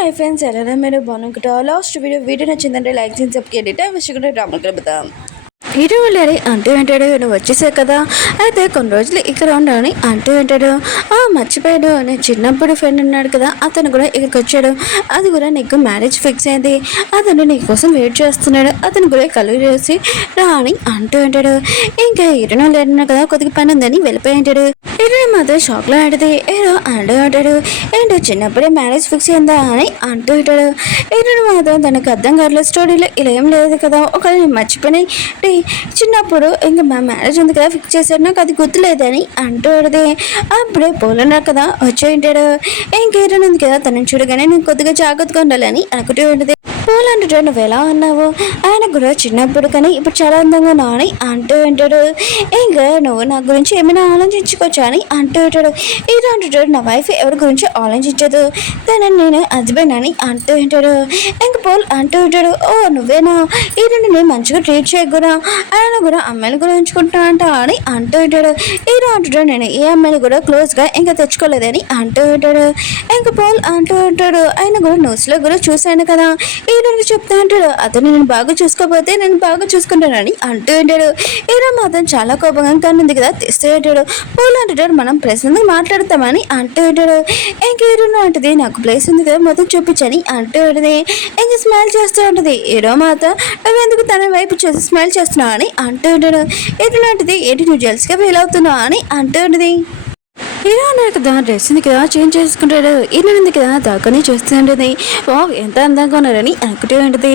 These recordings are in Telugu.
హాయ్ ఫ్రెండ్స్, ఎలా మీరు బాగుంటారా? లాస్ట్ వీడియో నచ్చిందంటే లైక్ చేసి సబ్స్క్రైబ్ విషయం కూడా డ్రామా కలుపుతాం. హీరో వెళ్ళాలి అంటూ అంటాడు, నువ్వు వచ్చేసావు కదా, అయితే కొన్ని రోజులు ఇక్కడ ఉండాలని అంటూ అంటాడు. మర్చిపోయాడు, నేను చిన్నప్పుడు ఫ్రెండ్ ఉన్నాడు కదా, అతను కూడా ఇక్కడికి వచ్చాడు, అది కూడా నీకు మ్యారేజ్ ఫిక్స్ అయింది, అతను నీ కోసం వెయిట్ చేస్తున్నాడు, అతను కూడా కలుగు చేసి రా అని అంటూ అంటాడు. ఇంకా హీరోను లేడున్నాడు కదా, కొద్దిగా పని ఉందని వెళ్ళిపోయి అంటాడు. హీరో మాత్రం షాక్లో ఆడితే హీరో అంటూ అంటాడు, ఏంటో చిన్నప్పుడే మ్యారేజ్ ఫిక్స్ అయిందా అని అంటూ అంటాడు. హీరోను మాత్రం తనకు అర్థం కావట్లేదు, స్టోరీలో ఇలా ఏం లేదు కదా, ఒకవేళ నేను మర్చిపోయి చిన్నప్పుడు ఇంకా మా మ్యారేజ్ ఉంది కదా ఫిక్స్ చేశాడు, నాకు అది గుర్తులేదని అంటూ అడితే అప్పుడే పోలన్నారు కదా వచ్చేంటాడు. ఇంకేరైనా ఉంది కదా తనని చూడగానే నేను కొద్దిగా జాగ్రత్తగా ఉండాలని అనుకుంటూ ఉంటుంది. పోలంటే నువ్వు ఎలా ఉన్నావు, ఆయన కూడా చిన్నప్పుడు కానీ ఇప్పుడు చాలా అందంగా ఉన్నావు అని అంటూ ఉంటాడు. ఇంకా నువ్వు నా గురించి ఏమైనా ఆలోచించుకోవచ్చా అని అంటూ ఉంటాడు. ఇది అంటుంటాడు, నా వైఫ్ ఎవరి గురించి ఆలోచించదు, తనని నేను హస్బెండ్ అని అంటూ ఉంటాడు. ఇంకా పోల్ అంటూ ఉంటాడు, ఓ నువ్వేనా, ఈ రెండు నేను మంచిగా ట్రీట్ చేయకూడదా, ఆయన కూడా అమ్మాయిని కూడా ఉంచుకుంటా అంట అని అంటూ ఉంటాడు. హీరో అంటుంటాడు, నేను ఏ అమ్మాయిని కూడా క్లోజ్గా ఇంకా తెచ్చుకోలేదని అంటూ ఉంటాడు. ఇంకా పోల్ అంటూ ఉంటాడు, ఆయన కూడా న్యూస్లో కూడా చూశాను కదా, హీరోకి చెప్తా అంటాడు, అతను నేను బాగా చూసుకోకపోతే నేను బాగా చూసుకుంటానని అంటూ ఉంటాడు. హీరో మాత్రం చాలా కోపంగా కన్నుంది కదా తెస్తూ ఉంటాడు. పోల్ అంటాడు, మనం ప్రశ్నలు మాట్లాడతామని అంటూ ఉంటాడు. ఇంక హీరోను అంటది, నాకు ప్లేస్ ఉంది కదా మొత్తం చూపించని అంటూ ఉంటుంది. ఇంక స్మైల్ చేస్తూ ఉంటుంది. హీరో మాత్రం నువ్వెందుకు తన వైపు చూసి స్మైల్ చేస్తున్నావు అని అంటూ ఉంటాడు. హీరో అంటది, ఏంటి నువ్వు జెల్స్గా ఫీల్ అవుతున్నావు అని అంటూ ఉంటుంది. హీరో అన్నాడు కదా, డ్రెస్ ఉంది కదా చేంజ్ చేసుకుంటాడు, హీరోయిన్ ఉంది కదా దాకానే చూస్తూ ఉంటుంది. ఓ ఎంత అందంగా ఉన్నారని అనుకుంటూ ఉంటుంది.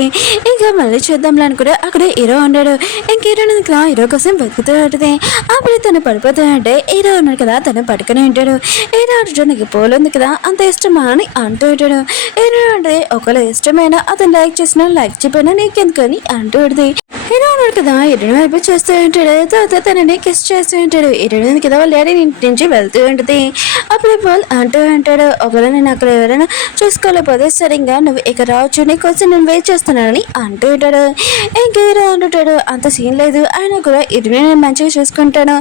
ఇంకా మళ్ళీ చూద్దాంలే అనుకుంటే అక్కడే హీరో ఉన్నాడు. ఇంక హీరోయిన్ ఉంది కదా హీరో కోసం వెతుకుతూ ఉంటుంది. అప్పుడు తను పడిపోతూ అంటే హీరో ఉన్నాడు కదా తను పడుకునే ఉంటాడు. హీరో అంటాడు, నీకు పోలుంది కదా అంత ఇష్టమా అని అంటూ ఉంటాడు. హీరో అంటే ఒకవేళ ఇష్టమైనా అతను లైక్ చేసినా లైక్ చెప్పినా నీకెందుకని అంటూ ఉంటుంది. హీరో ఉన్నాడు కదా హీరోయిన్ వైపు చేస్తూ ఉంటాడు. తర్వాత తనని కిస్ చేస్తూ ఉంటాడు. హీరోయిన్ కదా వాళ్ళ డాడీ ఇంటి నుంచి వెళ్తూ ఉంటుంది. అప్పుడు పోల్ అంటూ అంటాడు, ఒకవేళ నేను అక్కడ ఎవరైనా చూసుకోలేకపోతే సరిగ్గా నువ్వు ఇక్కడ రావచ్చు, నీకోసం నేను వెయిట్ చేస్తున్నానని అంటూ ఉంటాడు. ఇంక హీరో అంటుంటాడు, అంత సీన్ లేదు, ఆయన కూడా హీరోయిన్ నేను మంచిగా చూసుకుంటాను,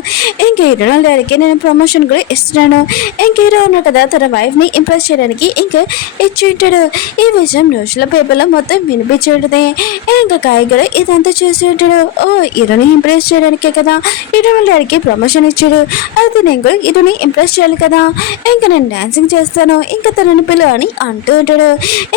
ఇంక హీరోయిన్ డాడీకి నేను ప్రమోషన్ కూడా ఇస్తున్నాను. ఇంక హీరో ఉన్నాడు కదా తన వైఫ్ని ఇంప్రెస్ చేయడానికి ఇంకా ఇచ్చి ఉంటాడు. ఈ విషయం న్యూస్లో పేపర్లో మొత్తం వినిపించి ఉంటుంది. ఇంకా కాయ కూడా ఇదంతా చేసి ఉంటాడు. ఓ హీరోని ఇంప్రెస్ చేయడానికే కదా హీరోయిన్ డాడీకి ప్రమోషన్ ఇచ్చాడు, అయితే నేను కూడా హీరోని ఇంప్రెస్ చేయాలి కదా, ఇంకా నేను డాన్సింగ్ చేస్తాను, ఇంకా తనని పిలు అని అంటూ ఉంటాడు.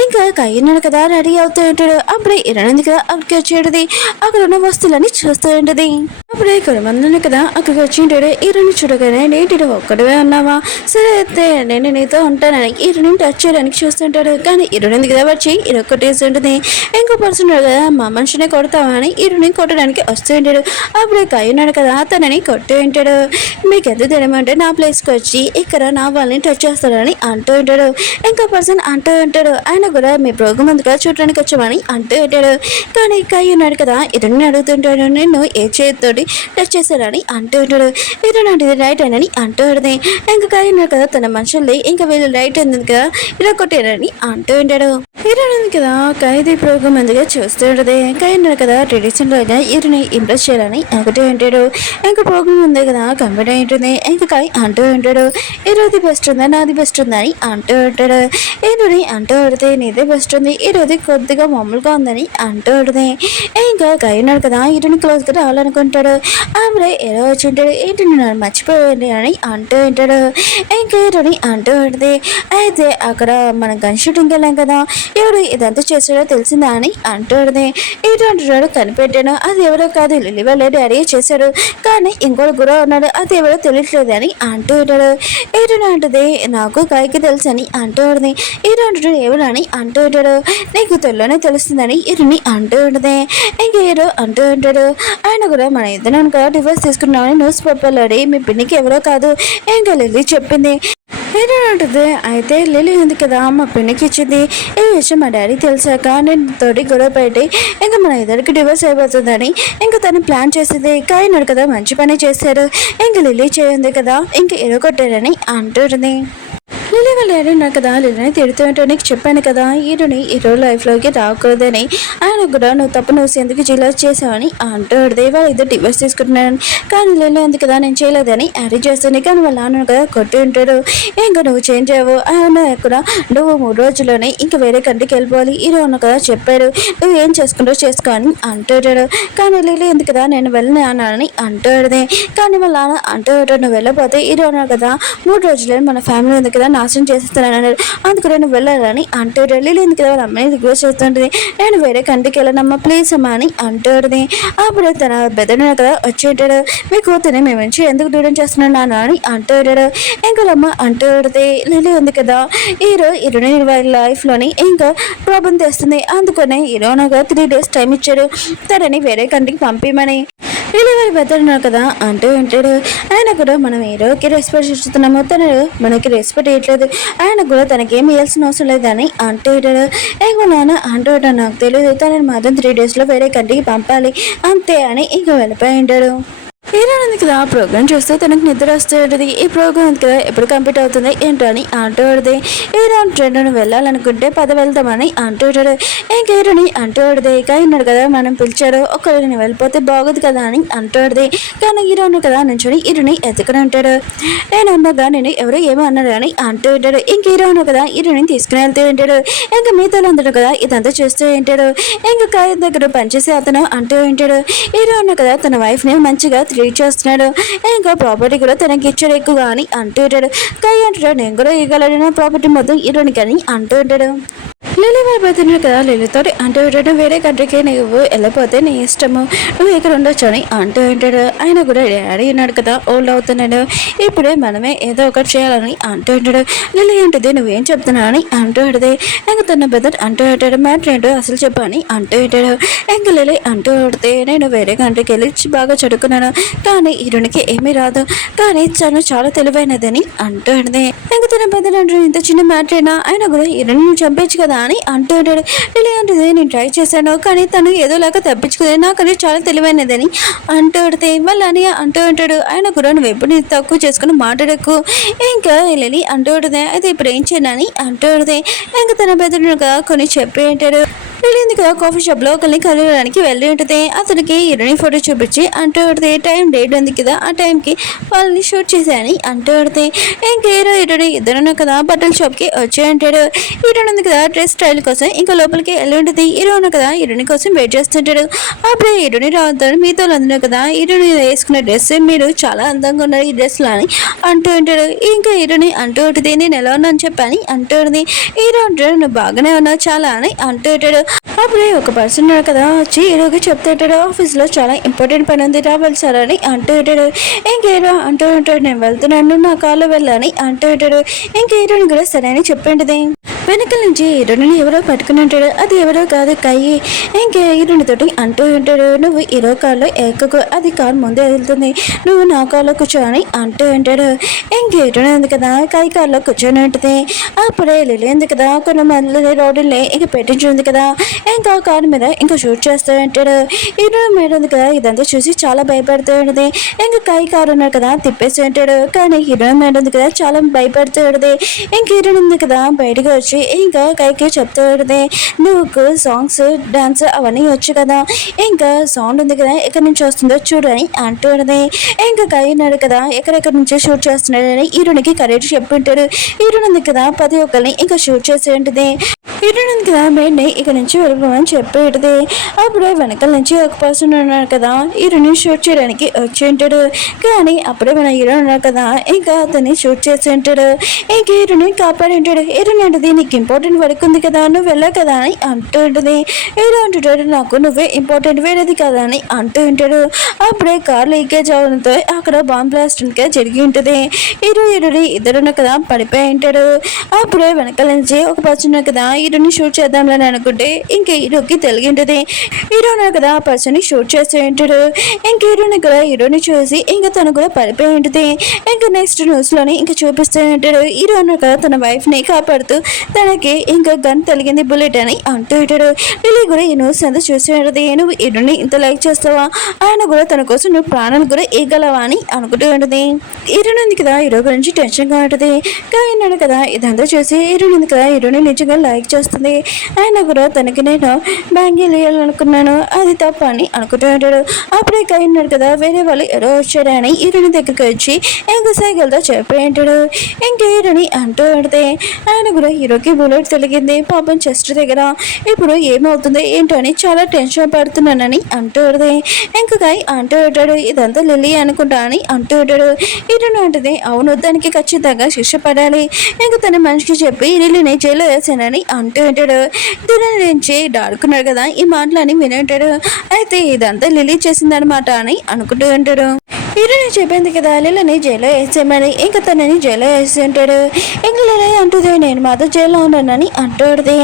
ఇంకా కయ్యన్నాడు కదా రెడీ అవుతూ ఉంటాడు. అప్పుడే హీరోయిన్ కదా అక్కడికి వచ్చేది, అక్కడ ఉన్న వస్తువులని చూస్తూ ఉంటుంది. అప్పుడే ఇక్కడ మంది కదా అక్కడికి వచ్చి ఉంటాడు. హీరోని చూడగానే నేటి ఒక్కడే ఉన్నావా, సరే అయితే నేను నీతో ఉంటానని హీరోని టచ్ చేయడానికి చూస్తుంటాడు. కానీ హీరోయిన్ కదా వచ్చి హీరో కొట్టేసి ఉంటుంది. ఇంకో పర్సన్ కదా మా మనిషిని కొడతావా అని హీరోని కొట్టడానికి వస్తూ ఉంటాడు. అప్పుడే కయ్యన్నాడు కదా తనని కొట్టు ఉంటాడు. మీకు ఎంత తెలియమంటే నా ప్లేస్కి వచ్చి ఇక్కడ నా వాళ్ళని టచ్ చేస్తాడని అంటూ ఉంటాడు. ఇంకో పర్సన్ అంటూ ఉంటాడు, ఆయన కూడా మీ ప్రోగ్రామ్ అందుగా చూడడానికి వచ్చామని అంటూ ఉంటాడు. కానీ కయ్య ఉన్నాడు కదా ఇతన్ని అడుగుతుంటాడు, నిన్ను ఏ చేతితోటి టచ్ చేస్తాడని అంటూ ఉంటాడు. ఇతను అంటే రైట్ అని అంటూ ఉంటుంది. ఇంకా కయ్య ఉన్నాడు కదా తన మనుషుల్ని ఇంకా వీళ్ళు రైట్ ఉంది కదా ఇలా కొట్టాడని అంటూ ఉంటాడు. హీరోయిన్ ఉంది కదా ఖైదీ ప్రోగ్రామ్ అందుగా చూస్తూ ఉంటుంది. కయ్య ఉన్నాడు కదా ట్రెడిషనల్ గా హీరోని ఇంప్రెస్ చేయాలని అనుకుంటూ ఉంటాడు. ఇంకా ప్రోగ్రామ్ ఉంది కదా కంప్లీట్ అయి ఉంటుంది. ఇంకా కాయ్ అంటూ ఉంటాడు, ఈరోజు బెస్ట్ ఉందా నాది బెస్ట్ ఉందా అని అంటూ ఉంటాడు. ఈరోజు అంటూ పడితే నీదే బెస్ట్ ఉంది, ఈరోజు కొద్దిగా మామూలుగా ఉందని అంటూ ఉంటుంది. ఇంకా కాయ ఉన్నాడు కదా ఈరోని క్లోజ్గా రావాలనుకుంటాడు. ఆమె ఎలా వచ్చి ఉంటాడు, ఏంటి నేను మర్చిపోయింది అని అంటూ ఉంటాడు. ఇంకా ఈరోని అంటూ ఉంటుంది, అయితే అక్కడ మనం గన్ షూటింగ్కి వెళ్ళాం కదా, ఎవరు ఇదంతా చేసాడో తెలిసిందా అని అంటూ ఉంటుంది. ఇటువంటి కనిపెట్టాను, అది ఎవరో కాదు లిల్లీ వాళ్ళ డాడీ చేశాడు, కానీ ఇంకోటి కూడా ఉన్నాడు, అది ఎవరో తెలియట్లేదు అని అంటూ ఉంటాడు. హీరోని అంటది, నాకు కాయకి తెలుసు అని అంటూ ఉంటుంది. హీరో అంటాడు, ఎవరు అని అంటూ ఉంటాడు. నీకు తెల్లోనే తెలుస్తుందని హీరోని అంటూ ఉంటుంది. ఇంక హీరో అంటూ ఉంటాడు, ఆయన కూడా మన ఇద్దరు కూడా డివోర్స్ తీసుకున్నామని న్యూస్ పేపర్లో మీ పిన్నికి ఎవరో కాదు ఇంకా లిల్లీ చెప్పింది. హీరో అంటుంది, అయితే లిల్లీ ఉంది కదా మా పిన్నికి ఇచ్చింది, ఈ విషయం మా డాడీ తెలిసాక నేను తోటి గొడవ పెట్టి ఇంకా మన ఇద్దరికి డివోర్స్ అయిపోతుందని ఇంకా తను ప్లాన్ చేసింది. కాయనాడు కదా మంచి పని చేశారు, ఇంకా లిల్లీ చేయండి కదా ఇంక ఎరగొట్టారని అంటుంది. లిల్లీ వాళ్ళు ఏడన్నారు కదా, లిల్లీని తిడుతూ ఉంటే నీకు చెప్పాను కదా హీరోని హీరో లైఫ్లోకి రాకూడదని, ఆయన కూడా నువ్వు తప్పు నువ్వు ఎందుకు జిలా చేసావని అంటూ వాళ్ళు ఇద్దరు డివోర్స్ తీసుకుంటున్నాను, కానీ లిల్లీ ఎందుకు కదా నేను చేయలేదని యాడీ చేస్తుంది, కానీ వాళ్ళ నాన్న కదా కొట్టి ఉంటాడు, ఇంకా నువ్వు చేంజ్ అయ్యావు, ఆయన కూడా నువ్వు 3 రోజుల్లోనే ఇంకా వేరే కంట్రీకి వెళ్ళిపోవాలి హీరో అన్న కదా చెప్పాడు, నువ్వు ఏం చేసుకుంటావు చేసుకో అని అంటాడు, కానీ లిల్లీ ఎందుకు కదా నేను వెళ్ళినానని అంటాడుదే, కానీ వాళ్ళ నాన్న అంటాడు నువ్వు వెళ్ళకపోతే హీరో అన్నారు కదా 3 రోజులే మన ఫ్యామిలీ ఎందుకు కదా నాశనం చేస్తానని అన్నాడు, అందుకు నేను వెళ్ళాలని అంటాడు, లిల్లీ ఎందుకు కదా వాళ్ళ అమ్మాయిని రిక్వెస్ట్ చేస్తుంటుంది, నేను వేరే కంట్రీకి వెళ్ళనమ్మా ప్లీజ్ అమ్మా అని అంటాడుది, అప్పుడు తన బెదర్ కదా వచ్చేటాడు, మీ కూతుని మేము నుంచి ఎందుకు దూరం చేస్తున్నాను నాన్న అని అంటాడు, ఇంకోలమ్మ అంటాడుది లిల్లీ ఉంది కదా హీరోని వాళ్ళ లైఫ్లోని ఇంకా ప్రాబ్లం తెస్తుంది, అందుకనే హీరోనగా 3 days టైం ఇచ్చాడు తనని వేరే కంట్రీకి పంపిమని, డెలివరీ బెదరున్నారు కదా అంటూ ఉంటాడు, ఆయన కూడా మనం హీరోకి రెస్పెక్ట్ ఇస్తున్నాము, తను మనకి రెస్పెక్ట్ ఇవ్వట్లేదు, ఆయన కూడా తనకేం ఇవ్వాల్సిన అవసరం లేదని అంటూ ఉంటాడు, ఇంకో నాన్న అంటూ ఉంటాడు నాకు తెలియదు తనని మాత్రం 3 daysలో వేరే కంట్రీకి పంపాలి అంతే అని ఇంక వెళ్ళిపోయి ఉంటాడు. హీరోయిన్ కదా ప్రోగ్రామ్ చూస్తే తనకు నిద్ర వస్తుంది, ఈ ప్రోగ్రామ్ కదా ఎప్పుడు కంప్లీట్ అవుతుంది ఏంటో అని అంటూడది, హీరోయిన్ ట్రెండ్ను వెళ్ళాలనుకుంటే వెళ్తామని అంటూటాడు, ఇంక హీరోని అంటూడది ఇక అయినాడు కదా మనం పిలిచాడు ఒకరిని వెళ్ళిపోతే బాగోదు కదా అని అంటూడది, కానీ హీరోయిన్ కదా నుంచొని హీరోని ఎత్తుకుని ఉంటాడు, నేను ఉన్నదా నేను ఎవరు ఏమో అన్నాడు అని అంటూ ఉంటాడు, ఇంక హీరోయిన్ కదా హీరోని తీసుకుని వెళ్తూ ఉంటాడు, ఇంకా మీతో అందరూ కదా ఇదంతా చేస్తూ ఉంటాడు, ఇంకా కాయ దగ్గర పనిచేసే అతను అంటూ ఉంటాడు, హీరోయిన్ కదా తన వైఫ్ ని మంచిగా ట్రీట్ చేస్తున్నాడు, ఇంకా ప్రాపర్టీ కూడా తనకి ఇచ్చాడు ఎక్కువగా అని అంటూ ఉంటాడు, కై అంటాడు నేను కూడా ఇవ్వగలను ప్రాపర్టీ మొత్తం హీరోనికి అని అంటూ ఉంటాడు. లిల్లీ వెళ్ళిపోతున్నాడు కదా లిల్లీతో అంటూ ఉంటాడు, వేరే కంట్రీకి నువ్వు వెళ్ళిపోతే నీ ఇష్టము నువ్వు ఇక్కడ ఉండొచ్చు అని అంటూ ఉంటాడు, ఆయన కూడా డాడీ ఉన్నాడు కదా ఓల్డ్ అవుతున్నాడు ఇప్పుడే మనమే ఏదో ఒకటి చేయాలని అంటూ ఉంటాడు, లిల్లీ ఏంటిది నువ్వేం చెప్తున్నావు అని అంటూ ఉంటుంది, ఇంకా తన బెదర్ అంటూ ఉంటాడు మ్యాటర్ ఏంటో అసలు చెప్పని అంటూ ఉంటాడు, ఇంకా లిల్లీ అంటూ ఉంటే నేను వేరే కంట్రీకి వెళ్ళి బాగా చదువుకున్నాను కానీ హీరోనికి ఏమీ రాదు కానీ తను చాలా తెలివైనదని అంటూ ఉంటుంది, ఇంకా తన బెదర్ అంటాడు ఇంత చిన్న మ్యాటర్ అయినా ఆయన కూడా హీరోని చంపేచ్చు కదా అని అంటూ ఉంటాడు, లిల్లీ అంటుంది నేను ట్రై చేశాను కానీ తను ఏదోలాగా తప్పించుకుంది నాకు అది చాలా తెలివైనదని అంటూ ఉంటే వాళ్ళని అంటూ ఉంటాడు, ఆయన కూడా నువ్వు ఎప్పుడు తక్కువ చేసుకుని మాట్లాడకు ఇంకా లిల్లీ అంటూ ఉంటుంది, అయితే ఇప్పుడు ఏం చేయనని అంటూ ఉంటుంది, ఇంకా తన బెదరుగా కొన్ని చెప్పి ఉంటాడు, వెళ్ళింది కదా కాఫీ షాప్ లో ఒకరిని కలవడానికి వెళ్ళి ఉంటుంది, అతనికి హీరోని ఫోటో చూపించి అంటూ ఉంటుంది టైం డేట్ ఉంది కదా ఆ టైంకి వాళ్ళని షూట్ చేశాయని అంటూ ఉంటుంది, ఇంకా హీరోని ఇద్దరు కదా బట్టల షాప్ కి వచ్చి అంటాడు, హీరోయిన్ ఉంది కదా డ్రెస్ స్టైల్ కోసం ఇంకా లోపలికి వెళ్ళి ఉంటుంది, హీరోయిన్ కదా హీరోని కోసం వెయిట్ చేస్తుంటాడు, అప్పుడే హీరోని రావుతాడు మీతో అందరూ కదా హీరోని వేసుకున్న డ్రెస్ మీరు చాలా అందంగా ఉన్నారు ఈ డ్రెస్ లో అని అంటూ ఉంటాడు, ఇంకా హీరోని అంటూ ఉంటుంది నేను ఎలా ఉన్నాను చెప్పని అంటూ ఉంటుంది, హీరో అంటాడు నువ్వు బాగానే ఉన్నావు చాలా అని అంటూ ఉంటాడు, అప్పుడే ఒక పర్సన్ ఉన్నాడు కదా వచ్చి హీరోకి చెప్తుంటాడు ఆఫీస్లో చాలా ఇంపార్టెంట్ పని ఉంది రావాలి సార్ అని అంటూ ఉంటాడు, ఇంకేరో అంటూ ఉంటాడు నేను వెళ్తున్నాను నా కాల్లో వెళ్ళని అంటూ ఉంటాడు, ఇంక హీరోని కూడా సరే అని చెప్పింటది, వెనకాల నుంచి హీరోని ఎవరో పట్టుకుని ఉంటాడు, అది ఎవరో కాదు కయ్యి, ఇంకా హీరోని తోటి అంటూ ఉంటాడు నువ్వు హీరో కార్లో ఎక్కకు అది కార్ ముందే వెళ్తుంది నువ్వు నా కార్లో కూర్చోని అంటూ ఉంటాడు, ఇంక హీరోని ఉంది కదా కై కార్లో కూర్చొని ఉంటుంది, అప్పుడే లిల్లీ ఉంది కదా కొన్ని మళ్ళీ రోడ్డులే ఇంక పెట్టించుంది కదా ఇంకా కారు మీద ఇంకా షూట్ చేస్తూ ఉంటాడు, హీరో మీద ఉంది కదా ఇదంతా చూసి చాలా భయపడుతూ ఉంటుంది, ఇంకా కై కారు ఉన్నాడు కదా తిప్పేస్తూ ఉంటాడు, కానీ హీరో మీద ఉంది కదా చాలా భయపడుతూ ఉంటుంది, ఇంక హీరో ఉంది కదా బయటకు వచ్చి ఇంకా కైకి చెప్తూ ఉంటుంది నువ్వు సాంగ్స్ డాన్స్ అవన్నీ వచ్చు కదా ఇంకా సౌండ్ ఉంది కదా ఎక్కడి నుంచి వస్తుందో చూడని అంటూ ఉంటుంది, ఇంకా కై ఉన్నాడు కదా ఎక్కడెక్కడి నుంచి షూట్ చేస్తున్నాడని హీరోనికి కరెక్ట్ చెప్పుంటాడు, హీరో ఉంది కదా 10 ఒక్కరిని ఇంకా షూట్ చేసి ఉంటుంది, హీరోయిన్ ఉంది కదా మేడ్ని ఇక్కడ నుంచి వెళ్ళిపోమని చెప్పేది, అప్పుడే వెనకాల నుంచి ఒక పర్సన్ ఉన్నాడు కదా హీరోని షూట్ చేయడానికి వచ్చి ఉంటాడు, కానీ అప్పుడే మన హీరో ఉన్నాడు కదా ఇంకా అతన్ని షూట్ చేసి ఉంటాడు, ఇంక హీరోని కాపాడి ఉంటాడు, హీరోయిన్ అంటది నీకు ఇంపార్టెంట్ వర్క్ ఉంది కదా నువ్వు వెళ్ళా కదా అని అంటూ ఉంటుంది, హీరో అంటుంటాడు నాకు నువ్వే ఇంపార్టెంట్ వేరేది కదా అని అంటూ ఉంటాడు, అప్పుడే కార్ లీకేజ్ అవడంతో అక్కడ బాంబ్ బ్లాస్ట్ జరిగి ఉంటుంది, హీరోని ఇద్దరున్న కదా పడిపోయి ఉంటాడు, అప్పుడే వెనకాల నుంచి ఒక పర్సన్ కదా హీరోని షూట్ చేద్దాంలని అనుకుంటే ఇంక హీరోకి తెలిగింటది. హీరోనే కదా ఆ పర్సన్ షూట్ చేస్తూ ఉంటాడు. ఇంక హీరోని కూడా హీరోని చూసి ఇంకా తను కూడా పడిపోయి ఉంటుంది. ఇంకా నెక్స్ట్ న్యూస్ లోని ఇంకా చూపిస్తూ ఉంటాడు. హీరోనే కదా తన వైఫ్ ని కాపాడుతూ తనకి ఇంకా గన్ తెలిగింది బుల్లెట్ అని అంటూ ఉంటాడు. లిల్లీ కూడా ఈ న్యూస్ అంతా చూసి ఉంటుంది. నువ్వు హీరోని ఇంత లైక్ చేస్తావా, ఆయన కూడా తన కోసం నువ్వు ప్రాణాలు కూడా ఇవ్వగలవా అని అనుకుంటూ ఉంటుంది. హీరోని ఉంది కదా హీరో గురించి టెన్షన్ గా ఉంటుంది. కానీ కదా ఇదంతా చూసి హీరోని ఉంది కదా హీరోని నిజంగా లైక్ చేస్తుంది. ఆయన కూడా తనకి నేను బ్యాంగిల్ వేయాలనుకున్నాను, అది తప్ప అని అనుకుంటూ ఉంటాడు. అప్పుడే కైన్నాడు కదా వేరే వాళ్ళు ఎవరో వచ్చారని హీరోని దగ్గరికి వచ్చి ఇంకా సైకిల్తో చెప్పి ఉంటాడు. ఇంకా హీరోని అంటూ ఉంటే ఆయన కూడా హీరోకి బుల్లెట్ తెలిగింది పాపం చెస్ట్ దగ్గర. ఇప్పుడు ఏమవుతుంది ఏంటో అని చాలా టెన్షన్ పడుతున్నానని అంటూ ఉంటుంది. ఇంకా కాయ్ అంటూ ఉంటాడు ఇదంతా లిల్లీ అనుకుంటా అని అంటూ ఉంటాడు. హీరోని ఉంటుంది అవును దానికి ఖచ్చితంగా శిక్ష పడాలి. ఇంకా తన మనిషికి చెప్పి లిల్లీని జైల్లో వేసానని అంటూ ఉంటాడు. దీని నుంచి డాడుకున్నాడు కదా ఈ మాటలని విని ఉంటాడు. అయితే ఇదంతా లిల్లీ చేసిందనమాట అని అనుకుంటూ ఉంటాడు. హీరోని చెప్పింది కదా లిల్లీని జైల్లో వేసేయమని. ఇంకా తనని జైల్లో వేసి ఉంటాడు. ఇంకా లిల్లీ అంటుంది నేను మాత్రం జైల్లో ఉన్నానని అంటుంది.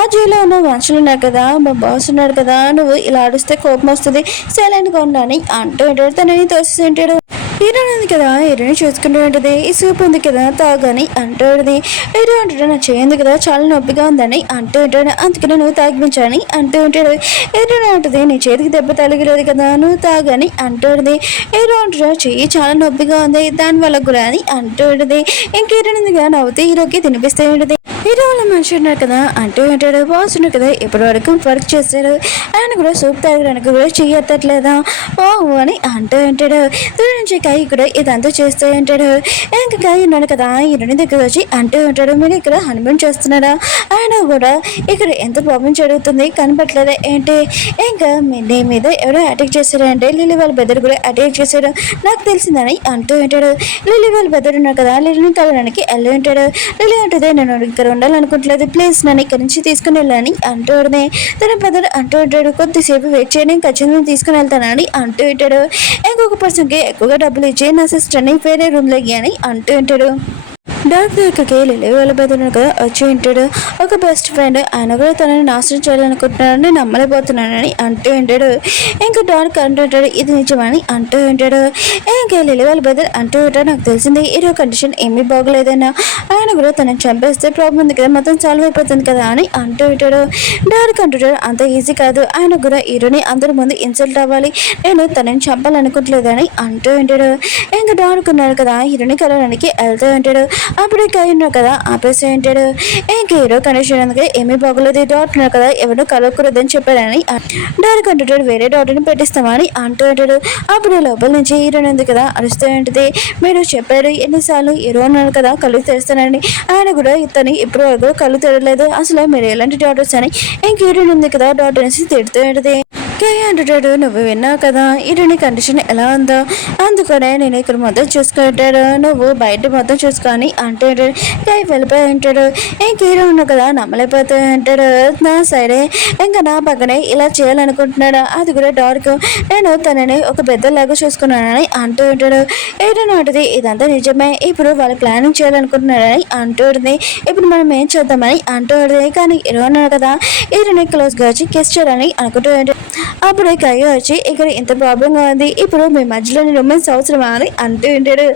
ఆ జైల్లో ఉన్న మనుషులు ఉన్నారు కదా మా బాస్ ఉన్నాడు కదా నువ్వు ఇలా అడిస్తే కోపం వస్తుంది సైలెంట్గా ఉండని అంటూ ఉంటాడు. తనని తోసి ఉంటాడు. హీరోని ఉంది కదా హీరోని చూసుకుంటూ ఉంటుంది. ఈ సూప్ ఉంది కదా తాగని అంటూ ఉంటుంది. హీరో అంటాడు నా చేయంది కదా చాలా నొప్పిగా ఉందని అంటూ ఉంటాడు. అందుకని నువ్వు తాగిపించని అంటూ ఉంటాడు. హీరోని ఉంటుంది నీ చేతికి దెబ్బ తగిలేదు కదా నువ్వు తాగని అంటూ ఉంటుంది. హీరో అంటాడు చెయ్యి చాలా నొప్పిగా ఉంది దానివల్ల కూడా అని అంటూ ఉంటుంది. ఇంక హీరోని ఉంది కదా నవ్వుతూ హీరోకి తినిపిస్తూ ఉంటుంది. హీరో వాళ్ళ మనిషి ఉన్నారు కదా అంటూ ఉంటాడు. బాస్ ఉన్నారు కదా ఇప్పటి వరకు వర్క్ చేస్తాడు ఆయన కూడా సూప్ తాగడానికి కూడా చెయ్యి ఎత్తట్లేదా ఓ అని అంటూ ఉంటాడు. దీని నుంచి కాయ కూడా ఇదంతా చేస్తూ ఉంటాడు. ఇంకా కాయ ఉన్నాడు కదా హీరోని దగ్గర వచ్చి అంటూ ఉంటాడు మీరు ఇక్కడ హనుమాన్ చేస్తున్నారా ఆయన కూడా ఇక్కడ ఎంత ప్రాబ్లం జరుగుతుంది కనపట్లేదా ఏంటి ఇంకా నీ మీద ఎవరో అటాక్ చేశారంటే లిల్లీ వాళ్ళ బెదర్ కూడా అటాక్ చేశాడు నాకు తెలిసిందని అంటూ ఉంటాడు. లిల్లీ వాళ్ళ బెదర్ ఉన్నారు కదా లిల్లీని కలవడానికి వెళ్ళి ఉంటాడు. లిల్లీ అంటుంది నేను ఇక్కడ ఉండాలనుకుంటలేదు ప్లీజ్ నన్ను ఇక్కడి నుంచి తీసుకుని వెళ్ళని అంటూ ఉంటుంది. తన బ్రదర్ అంటూ ఉంటాడు కొద్దిసేపు వెయిట్ చేయడం ఖచ్చితంగా తీసుకుని వెళ్తానని అంటూ ఉంటాడు. ఇంకొక పర్సన్కి ఎక్కువగా డబ్బులు ఇచ్చి నా సిస్టర్ని వేరే రూమ్లో అని అంటూ ఉంటాడు. డాక్టర్ దగ్గరికి లిల్లీ వాళ్ళ బెదర్ కదా వచ్చి ఉంటాడు. ఒక బెస్ట్ ఫ్రెండ్ ఆయన కూడా తనని నాశనం చేయాలనుకుంటున్నాడని నమ్మలేకపోతున్నానని అంటూ ఉంటాడు. ఇంకా డాక్టర్ అంటూ ఉంటాడు ఇది నిజమని అంటూ ఉంటాడు. ఇంకా లిల్లీ వాళ్ళ బెదర్ అంటూ ఉంటాడు నాకు తెలిసింది హీరో కండిషన్ ఏమీ బాగోలేదన్నా ఆయన కూడా తనని చంపేస్తే ప్రాబ్లం ఉంది కదా మొత్తం సాల్వ్ అయిపోతుంది కదా అని అంటూ ఉంటాడు. డాక్టర్ అంటుంటాడు అంత ఈజీ కాదు ఆయన కూడా హీరోని అందరి ముందు ఇన్సల్ట్ అవ్వాలి నేను తనని చంపాలనుకుంటలేదని అంటూ ఉంటాడు. ఇంకా డాక్టర్ ఉన్నాడు కదా హీరోని కలవడానికి వెళ్తూ ఉంటాడు. అప్పుడే ఉన్నాడు కదా ఆపేసి ఉంటాడు. ఇంక హీరో కండిషన్ అందుకే ఏమీ బాగోలేదు డాక్టర్ కదా ఎవరు కలవకూడదని చెప్పారని డాక్టర్ అంటుంటాడు వేరే డాక్టర్ని పెట్టిస్తామని అంటూ ఉంటాడు. అప్పుడు లోపల నుంచి హీరోని ఉంది కదా అరుస్తూ ఉంటుంది మీరు చెప్పారు ఎన్నిసార్లు హీరో ఉన్నాడు కదా కళ్ళు తెరుస్తానని ఆయన కూడా ఇతని ఇప్పుడు వరకు కళ్ళు తెరలేదు అసలు మీరు ఎలాంటి డాక్టర్స్ అని ఇంక హీరోని ఉంది కదా డాక్టర్స్ తిడుతూ ఉంటుంది. అంటాడు నువ్వు విన్నావు కదా హీరోని కండిషన్ ఎలా ఉందో అందుకనే నేను ఇక్కడ మొత్తం చూసుకుంటాడు నువ్వు బయట మొత్తం చూసుకొని అంటాడు. వెళ్ళిపోయి ఉంటాడు. ఇంక హీరో ఉన్నావు కదా నమ్మలేకపోతూ ఉంటాడు. నా సరే ఇంకా నా పక్కనే ఇలా చేయాలనుకుంటున్నాడు అది కూడా డార్క్ నేను తనని ఒక పెద్దలాగా చూసుకున్నానని అంటూ ఉంటాడు. హీరో నాటిది ఇదంతా నిజమే ఇప్పుడు వాళ్ళు ప్లానింగ్ చేయాలనుకుంటున్నారని అంటూ ఉంటుంది. ఇప్పుడు మనం ఏం చేద్దామని అంటూ ఉంటుంది. కానీ హీరో ఉన్నాడు కదా హీరోని క్లోజ్గా వచ్చి కిస్ చేయాలని అనుకుంటూ ఉంటాడు. అప్పుడే కయ్య వచ్చి ఇక్కడ ఇంత ప్రాబ్లంగా ఉంది ఇప్పుడు మీ మధ్యలోని రొమాన్స్ అవసరమా అని అంటూ ఉంటాడు.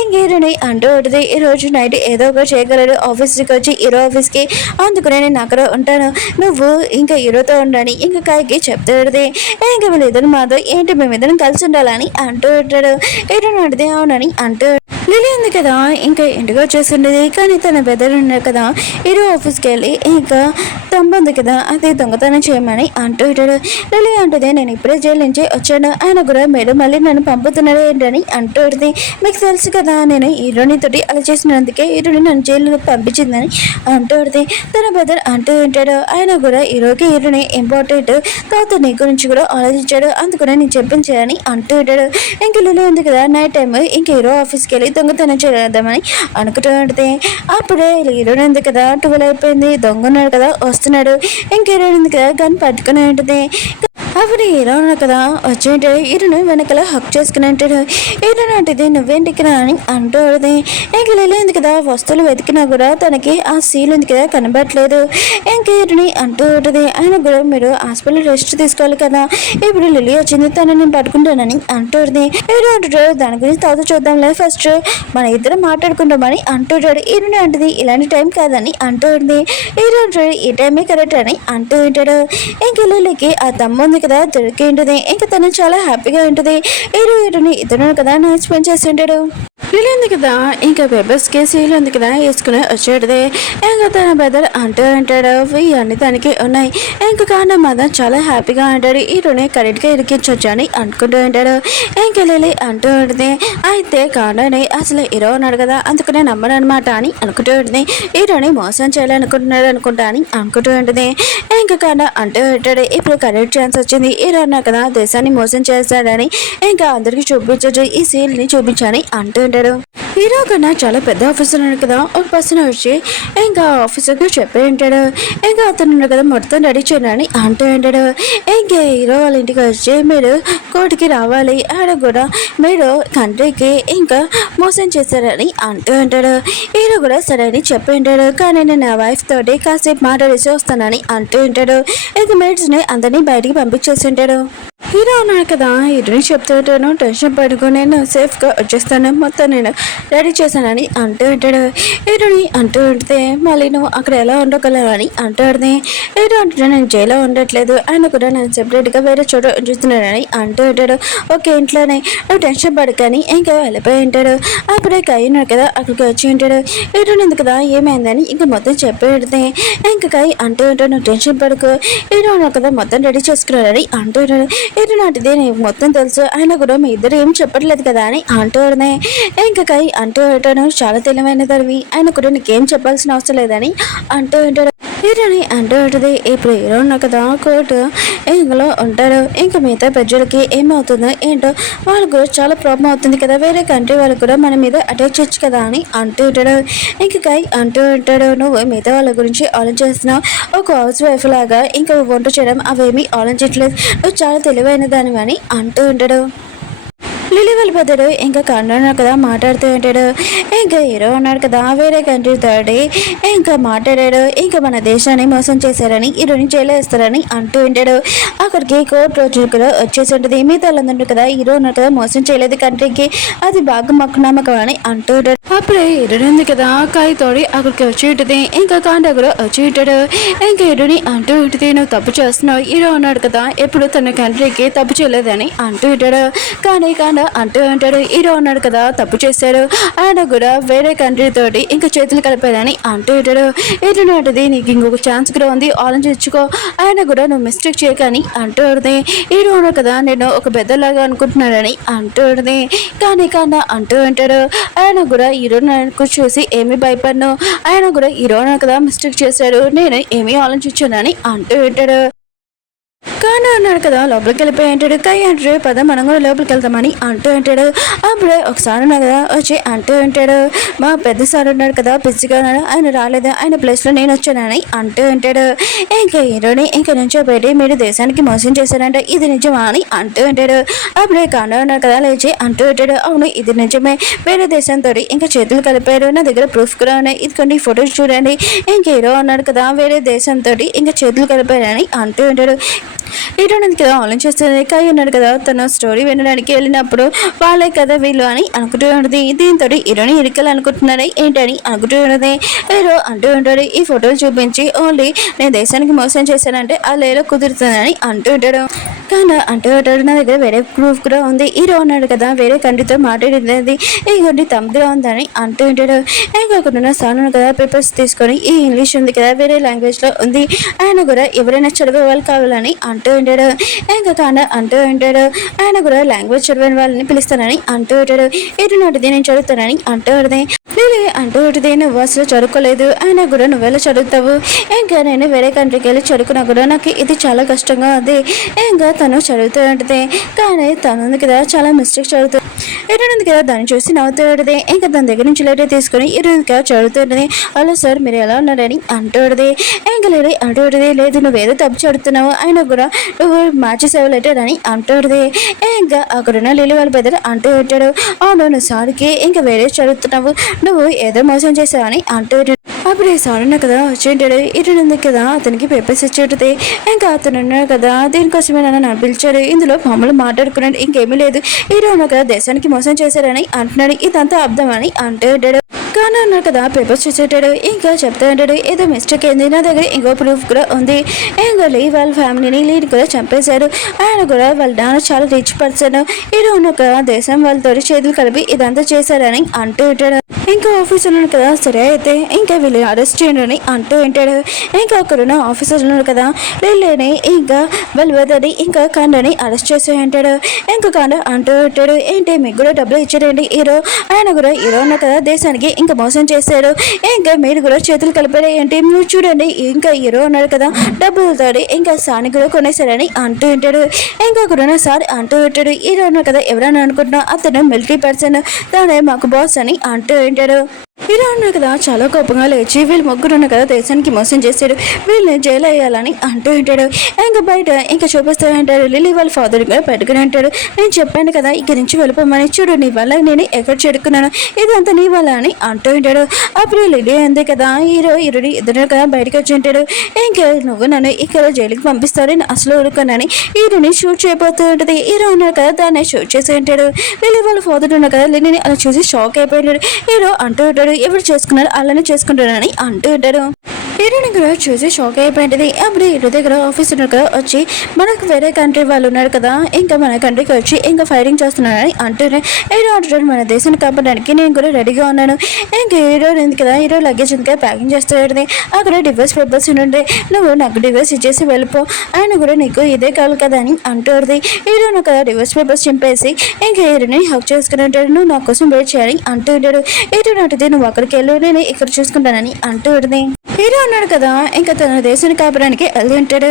ఇంకేరోని అంటూ ఉంటుంది ఈ రోజు నైట్ ఏదో ఒకటి చేయగలడు ఆఫీస్కి వచ్చి హీరో ఆఫీస్కి అందుకనే నేను అక్కడ ఉంటాను నువ్వు ఇంకా హీరోతో ఉండని ఇంకా కాయకి చెప్తూ ఉంటుంది. ఇంకా వీళ్ళిద్దరు మాతో ఏంటి మేమిద్దరం కలిసి ఉండాలని అంటూ ఉంటాడు. హీరోని అడితే అవునని అంటూ లిల్లీ ఉంది కదా ఇంకా ఇంటికి వచ్చేసిండేది కానీ తన బెదర్ ఉన్నారు కదా హీరో ఆఫీస్కి వెళ్ళి ఇంకా తమ్ము ఉంది కదా అది దొంగతనం చేయమని అంటూ ఉంటాడు. లిల్లీ అంటుంది నేను ఇప్పుడే జైలు నుంచి వచ్చాను ఆయన కూడా మేడం మళ్ళీ నన్ను పంపుతున్నాడు ఏంటని అంటూ ఉంటుంది. మీకు తెలుసు కదా నేను హీరోని తోటి అలా చేసినందుకే హీరోని నన్ను జైలు పంపించిందని అంటూ ఉంటుంది. తన బెదర్ అంటూ ఉంటాడు ఆయన కూడా హీరోకి హీరోని ఇంపార్టెంట్ తర్వాత నీ గురించి కూడా ఆలోచించాడు అందుకనే నేను చెప్పించాలని అంటూ ఉంటాడు. ఇంక లిల్లీ ఉంది కదా నైట్ టైం ఇంక హీరో ఆఫీస్కి వెళ్ళి దొంగతనం చేద్దామని అనుకుంటూ ఉంటుంది. అప్పుడే హీరోని ఉంది కదా 12 అయిపోయింది దొంగ ఉన్నాడు కదా వస్తున్నాడు. ఇంక హీరోని ఉంది కదా గన్ పట్టుకుని ఉంటుంది. అప్పుడు హీరో ఉన్నాడు కదా వచ్చేంటాడు హీరోని వెనకాల హక్ చేసుకుని అంటాడు. హీరో అంటది నువ్వేంటికి రా అని అంటుంది. ఇంక లిలీ ఉంది కదా వస్తువులు వెతికినా కూడా తనకి ఆ సీల్ ఉంది కదా కనబడట్లేదు. ఇంక హీరోని అంటూ ఉంటుంది ఆయన కూడా మీరు హాస్పిటల్ రెస్ట్ తీసుకోవాలి కదా, ఇప్పుడు లిలీ వచ్చింది తను నేను పట్టుకుంటానని అంటుంది. హీరో అంటుంటాడు దాని గురించి తర్వాత చూద్దాంలే, ఫస్ట్ మన ఇద్దరం మాట్లాడుకుంటామని అంటుంటాడు. హీరోని అంటది ఇలాంటి టైం కాదని అంటుంది. హీరో అంటాడు ఈ టైమే కరెక్ట్ అని అంటూ ఉంటాడు. ఇంక లిలీకి ఆ తమ్ము ఉంది కదా దొరికి ఉంటుంది. ఇంకా తను చాలా హ్యాపీగా ఉంటుంది. హీరోని ఇతను కదా నైట్ స్పెండ్ చేసి ఉంటాడు. లిలీ ఉంది కదా ఇంకా పేపర్స్కి సీల్ ఉంది కదా వేసుకుని వచ్చేటది. ఇంకా తన బ్రదర్ అంటూ ఉంటాడు ఇవన్నీ తనకి ఉన్నాయి. ఇంకా కాండ మాత్రం చాలా హ్యాపీగా ఉంటాడు. హీరోని కరెక్ట్గా ఇరికించవచ్చు అని అనుకుంటూ ఉంటాడు. ఇంకా లిలీ అంటూ ఉంటుంది అయితే కాండని అసలు హీరో ఉన్నాడు కదా అందుకనే నమ్మను అనమాట అని అనుకుంటూ ఉంటుంది. హీరోని మోసం చేయాలనుకుంటున్నాడు అనుకుంటా అని అనుకుంటూ ఉంటుంది. ఇంకా కాండ అంటూ ఉంటాడు ఇప్పుడు కరెక్ట్ ఛాన్స్ వచ్చింది, హీరో అన్నా కదా దేశాన్ని మోసం చేస్తాడని ఇంకా అందరికి చూపించచ్చు ఈ సీల్ని చూపించని అంటూ ఉంటాడు. హీరో కన్నా చాలా పెద్ద ఆఫీసర్ ఉన్నాడు కదా ఒక పర్సన్ వచ్చి ఇంకా ఆఫీసర్కి చెప్పి ఉంటాడు. ఇంకా అతను ఉన్నాడు కదా మొత్తం రెడీ చేయని అంటూ ఉంటాడు. ఇంకా హీరో వాళ్ళ ఇంటికి వచ్చి మీరు కోర్టుకి రావాలి ఆడ కూడా మీరు కంట్రీకి ఇంకా మోసం చేశారని అంటూ ఉంటాడు. హీరో కూడా సరే అని చెప్పి ఉంటాడు. కానీ నేను నా వైఫ్ తోటి కాసేపు మాట్లాడేసి వస్తానని అంటూ ఉంటాడు. ఇంకా మేడ్స్ని అందరినీ బయటికి పంపించేసి ఉంటాడు. హీరో ఉన్నాడు కదా హీరోని చెప్తుంటాను టెన్షన్ పడుకుని నేను సేఫ్గా వచ్చేస్తాను మొత్తం నేను రెడీ చేశానని అంటూ ఉంటాడు. హీరోని అంటూ ఉంటే మళ్ళీ నువ్వు అక్కడ ఎలా ఉండగలవు అని అంటాడు. హీరో అంటుంటే నేను జైల్లో ఉండట్లేదు ఆయన కూడా నేను సెపరేట్గా వేరే చోట ఉంచుతున్నానని అంటూ ఉంటాడు. ఓకే ఇంట్లోనే నువ్వు టెన్షన్ పడకని ఇంకా వెళ్ళిపోయి ఉంటాడు. అప్పుడే కై ఉన్నాడు కదా అక్కడికి వచ్చి ఉంటాడు. హీరోని ఎందుకు కదా ఏమైందని ఇంకా మొత్తం చెప్పేడితే ఇంకా కై అంటూ ఉంటాడు నువ్వు టెన్షన్ పడుకో హీరో ఉన్నాడు కదా మొత్తం రెడీ చేసుకున్నాడని అంటూ ఉంటాడు. ఇది నాటిదే నీకు మొత్తం తెలుసు ఆయన కూడా మీ ఇద్దరు ఏం చెప్పట్లేదు కదా అని అంటూనే ఇంకా కై అంటూ ఉంటాను చాలా తెలివైన తరివి ఆయన కూడా నీకేం చెప్పాల్సిన అవసరం లేదని అంటూ ఉంటాడు. హీరోని అంటూ ఉంటుంది ఇప్పుడు హీరో ఉన్నా కదా కోర్టు ఇందులో ఉంటారు. ఇంకా మిగతా ప్రజలకి ఏమవుతుందో ఏంటో వాళ్ళకు కూడా చాలా ప్రాబ్లం అవుతుంది కదా వేరే కంట్రీ వాళ్ళకు కూడా మన మీద అటాక్ చేయొచ్చు కదా అని అంటూ ఉంటాడు. ఇంకా కై అంటూ ఉంటాడు నువ్వు మిగతా వాళ్ళ గురించి ఆలోచిస్తున్నావు ఒక హౌస్ వైఫ్ లాగా ఇంకా వంట చేయడం అవేమీ ఆలోచించట్లేదు నువ్వు చాలా తెలివైన దానివి అని అంటూ ఉంటాడు. లిలీ వెళ్ళిపోతాడు. ఇంకా కన్నాడు కదా మాట్లాడుతూ ఉంటాడు. ఇంకా హీరో ఉన్నాడు కదా వేరే కంట్రీ తోటి ఇంకా మాట్లాడాడు ఇంకా మన దేశాన్ని మోసం చేశారని హీరోని జైలు వేస్తారని అంటూ ఉంటాడు. అక్కడికి కోర్టు రోజు కూడా వచ్చేసి ఉంటుంది. మిగతా వాళ్ళందరూ కదా హీరో ఉన్నాడు కదా మోసం చేయలేదు కంట్రీకి అది బాగా నమ్మకం అని అంటూ ఉంటాడు. అప్పుడే హీరోని ఉంది కదా కాయి తోడి అక్కడికి వచ్చి ఉంటుంది. ఇంకా కాండ కూడా వచ్చి ఉంటాడు. ఇంకా హీరోని అంటూ ఉంటుంది నువ్వు తప్పు చేస్తున్నావు హీరో ఉన్నాడు కదా ఎప్పుడు తన కంట్రీకి తప్పు చేయలేదని అంటూ ఉంటాడు. కానీ కాండ అంటూ ఉంటాడు హీరో ఉన్నాడు కదా తప్పు చేశాడు ఆయన కూడా వేరే కంట్రీ తోటి ఇంకా చేతులు కలిపాడని అంటూ ఉంటాడు. హీరోని అంటది నీకు ఇంకొక ఛాన్స్ కూడా ఉంది ఆలోచించుకో ఆయన కూడా నువ్వు మిస్టేక్ చేయకని అంటూ ఉంటుంది. హీరో ఉన్నాడు కదా నేను ఒక పెద్దలాగా అనుకుంటున్నాడని అంటూ ఉంటుంది. కానీ కాండ అంటూ ఉంటాడు ఆయన కూడా హీరో నాకు చూసి ఏమీ భయపడను ఆయన కూడా హీరో కదా మిస్టేక్ చేశాడు నేను ఏమీ ఆలోచించానని అంటూ ఉంటాడు. కానీ అన్నాడు కదా లోపలికి వెళ్ళిపోయి అంటాడు. కై అంటాడు పద మనం కూడా లోపలికి వెళ్తామని అంటూ ఉంటాడు. అప్పుడే ఒకసారి ఉన్నాడు కదా వచ్చి అంటూ ఉంటాడు మా పెద్ద సార్ ఉన్నాడు కదా పిచ్చిగా ఉన్నాడు ఆయన రాలేదు ఆయన ప్లేస్లో నేను వచ్చానని అంటూ ఉంటాడు. ఇంకా హీరోని ఇంకా నుంచో పెట్టి మీరు దేశానికి మోసం చేశారంటే ఇది నిజమా అని అంటూ ఉంటాడు. అప్పుడే కాండ ఉన్నాడు కదా లేచి అంటూ ఉంటాడు అవును ఇది నిజమే వేరే దేశంతో ఇంకా చేతులు కలిపారు నా దగ్గర ప్రూఫ్ కూడా ఉన్నాయి ఇది కొన్ని ఫొటోస్ చూడండి. ఇంక హీరో అన్నాడు కదా వేరే దేశంతో ఇంకా చేతులు కలిపారని అంటూ ఉంటాడు. హీరోని కదా ఆలోచిస్తుంది. కై ఉన్నాడు కదా తన స్టోరీ వినడానికి వెళ్ళినప్పుడు వాళ్ళే కదా వీళ్ళు అని అనుకుంటూ ఉంటుంది. దీంతో హీరోని ఇరికాలనుకుంటున్నాడు ఏంటని అనుకుంటూ ఉంటుంది. హీరో అంటూ ఉంటాడు ఈ ఫోటోలు చూపించి ఓన్లీ నేను దేశానికి మోసం చేశానంటే ఆ లేలో కుదురుతుందని అంటూ ఉంటాడు. కానీ అంటూ ఉంటాడు నా దగ్గర వేరే ప్రూఫ్ కూడా ఉంది హీరో ఉన్నాడు కదా వేరే కంట్రీతో మాట్లాడేది ఇంకొన్ని తమ్ముడుగా ఉందని అంటూ ఉంటాడు. ఇంకొకటి సాను కదా పేపర్స్ తీసుకొని ఈ ఇంగ్లీష్ ఉంది కదా వేరే లాంగ్వేజ్లో ఉంది ఆయన కూడా ఎవరైనా చదివే వాళ్ళు కావాలని అంటూ ఉంటాడు. ఇంకా కాండ అంటూ ఉంటాడు ఆయన కూడా లాంగ్వేజ్ చదివిన వాళ్ళని పిలుస్తానని అంటూ ఉంటాడు. ఇటు నాటిది నేను చదువుతానని అంటూ ఉంటుంది. అంటూ ఉంటుంది, నువ్వు అసలు చదువుకోలేదు, అయినా కూడా నువ్వెలా చదువుతావు, ఇంకా నేను వేరే కంట్రీకి వెళ్ళి చదువుకున్నా కూడా నాకు ఇది చాలా కష్టంగా ఉంది. ఇంకా తను చదువుతూ ఉంటుంది, కానీ తను ఉంది కదా చాలా మిస్టేక్ చదువుతుంది. ఇరుంది కదా దాన్ని చూసి నవ్వుతూ ఉంటుంది. ఇంకా దాని దగ్గర నుంచి లెటర్ తీసుకొని ఇరుంది కదా చదువుతూ ఉంటుంది. హలో సార్, మీరు ఎలా ఉన్నారని అంటూ ఉంటుంది. ఇంకా లేడీ అంటూ ఉంటుంది, లేదు నువ్వేదో తప్పు చదువుతున్నావు, అయినా కూడా నువ్వు మార్చేసావు లెటర్ అని అంటూ ఉంటుంది. ఇంకా అక్కడున్న లిల్లీ వాళ్ళ పెద్దలు అంటూ ఉంటాడు, అవును నువ్వు సార్కి ఇంకా వేరే చదువుతున్నావు, నువ్వు ఏదో మోసం చేసావని అంటూ ఉంటాడు. అప్పుడు ఈ సార్ ఉన్నా కదా వచ్చేంటాడు. ఇరుంది కదా అతనికి పేపర్స్ ఇచ్చేటది. ఇంకా అతను ఉన్నాడు కదా దీనికోసమే నన్ను పిలిచాడు, ఇందులో మామూలు మాట్లాడుకున్నాడు, ఇంకేమీ లేదు, హీరో ఉన్నా కదా దేశానికి మోసం చేశారని అంటున్నాడు, ఇదంతా అర్థమని అంటూ ఉంటాడు. కానీ అన్నాడు కదా పేపర్స్ చూసేటాడు. ఇంకా చెప్తా ఉంటాడు, ఏదో మిస్టేక్ అయింది, నా దగ్గర ఇంకో ప్రూఫ్ కూడా ఉంది, ఇంకా లీ వాళ్ళ ఫ్యామిలీని లీడ్ కూడా చంపేశారు, ఆయన కూడా వాళ్ళ నాన్న చాలా రిచ్ పర్సన్, హీరో ఉన్న కదా దేశం వాళ్ళతో చేతులు కలిపి ఇదంతా చేశారని అంటూ ఉంటాడు. ఇంకా ఆఫీసర్ ఉన్నాడు కదా, సరే అయితే ఇంకా వీళ్ళు అరెస్ట్ చేయండి అని అంటూ ఉంటాడు. ఇంకా అక్కడున్న ఆఫీసర్ ఉన్నాడు కదా వీళ్ళని ఇంకా బల్వదని ఇంకా కాండని అరెస్ట్ చేసి అంటాడు. ఇంకా కాండ అంటూ ఉంటాడు, ఏంటి మీకు కూడా డబ్బులు ఇచ్చారండి హీరో, ఆయన కూడా హీరో ఉన్న కదా దేశానికి ఇంకా మోసం చేశాడు, ఇంకా మీరు కూడా చేతులు కలిపారు ఏంటి, మీరు చూడండి ఇంకా హీరో ఉన్నాడు కదా డబ్బులతో ఇంకా సాని కూడా కొనేశారని అంటూ ఉంటాడు. ఇంకా అక్కడున్న సార్ అంటూ ఉంటాడు, హీరో ఉన్నాడు కదా ఎవరైనా అనుకుంటున్నా అతను మిలిటరీ పర్సన్, తానే మాకు బాస్ అని అంటూ ఉంటాడు. హీరో ఉన్నాడు కదా చాలా కోపంగా లేచి వీళ్ళు ముగ్గురు ఉన్న కదా దేశానికి మోసం చేశాడు, వీళ్ళని జైలు వేయాలని అంటూ ఉంటాడు. ఇంకా బయట ఇంకా చూపిస్తూ ఉంటాడు, లిల్లీ వాళ్ళ ఫాదర్ కూడా పెట్టుకుని ఉంటాడు, నేను చెప్పాను కదా ఇక్కడి నుంచి వెళ్ళిపోమని, చూడు నీ వల్ల నేను ఎక్కడ చెడుకున్నాను, ఇదంతా నీ వల్ల అని అంటూ ఉంటాడు. అప్పుడు లిల్లీ అంతే కదా హీరోని ఇద్దరు కదా బయటకు వచ్చి ఉంటాడు. ఇంకా నువ్వు నన్ను ఇక్కడ జైలుకి పంపిస్తారని అసలు ఊరుకున్నాను, హీరోని షూట్ చేయబోతూ ఉంటుంది. హీరో ఉన్నాడు కదా దాన్ని షూట్ చేసి ఉంటాడు. లిల్లీ వాళ్ళ ఫాదర్ ఉన్నాడు కదా లిల్లీని అలా చూసి షాక్ అయిపోయాడు. హీరో అంటూ ఉంటాడు, ఎవరు చేసుకున్నారు అలానే చేసుకుంటారని అంటూ ఉంటారు. హీరోని కూడా చూసి షాక్ అయిపోయింది. అప్పుడు హీరో దగ్గర ఆఫీసర్ కదా వచ్చి మనకు వేరే కంట్రీ వాళ్ళు ఉన్నారు కదా ఇంకా మన కంట్రీకి వచ్చి ఇంకా ఫైరింగ్ చేస్తున్నారని అంటూనే హీరో అంటాడు, మన దేశాన్ని కాపాడడానికి నేను కూడా రెడీగా ఉన్నాను. ఇంకా హీరో ఉంది కదా హీరో లగేజ్ ఇంకా ప్యాకింగ్ చేస్తూ ఉంటుంది. అక్కడ డివోర్స్ పేపర్స్ ఉండే, నువ్వు నాకు డివోర్స్ ఇచ్చేసి వెళ్ళిపో, ఆయన కూడా నీకు ఇదే కావాలి కదా అని అంటుంది. హీరోను కదా డివోర్స్ పేపర్స్ చింపేసి ఇంకా హీరోని హక్ చేసుకుని ఉంటాడు, నువ్వు నా కోసం వెయిట్ చేయాలని అంటూ ఉంటాడు. హీరో నాటిది నువ్వు అక్కడికి వెళ్ళు, నేను ఇక్కడ చూసుకుంటానని అంటూ ఉంటుంది. హీరో ఉన్నాడు కదా ఇంకా తన దేశాన్ని కాపడానికి వెళ్తూ ఉంటాడు.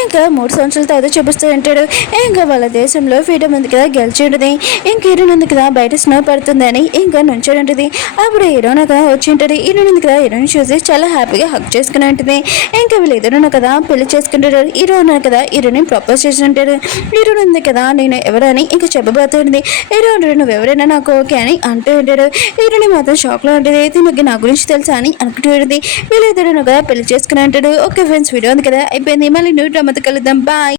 ఇంకా 3 సంవత్సరాల తర్వాత చూపిస్తూ ఉంటాడు. ఇంకా వాళ్ళ దేశంలో ఫ్రీడమ్ ఉంది కదా గెలిచి ఉంటుంది. ఇంక హీరోన్ ఉంది కదా బయట స్నో పడుతుందని ఇంకా నుంచోడి ఉంటుంది. అప్పుడు హీరోన్ కదా వచ్చి ఉంటుంది. హీరోన్ ఉంది కదా హీరోని చూసి చాలా హ్యాపీగా హక్ చేసుకుని ఉంటుంది. ఇంకా వీళ్ళు ఎదురున్న కదా పెళ్లి చేసుకుంటాడు. హీరో ఉన్నాడు కదా హీరోని ప్రపోజ్ చేసి ఉంటాడు. హీరోన్ ఉంది కదా నేను ఎవరని ఇంకా చెప్పబోతుంది. హీరో నువ్వు ఎవరైనా నాకు ఓకే అని అంటూ ఉంటాడు. హీరోని మాత్రం షాక్ లో ఉంటుంది, దీనికి నా గురించి తెలుసా అని అనుకుంటూ ఉంటుంది. వీళ్ళిద్దరు కదా పెళ్లి చేసుకుని అంటాడు. ఓకే ఫ్రెండ్స్, వీడియో ఉంది కదా అయిపోయింది, మళ్ళీ న్యూ డ్రామాతో కలుద్దాం, బాయ్.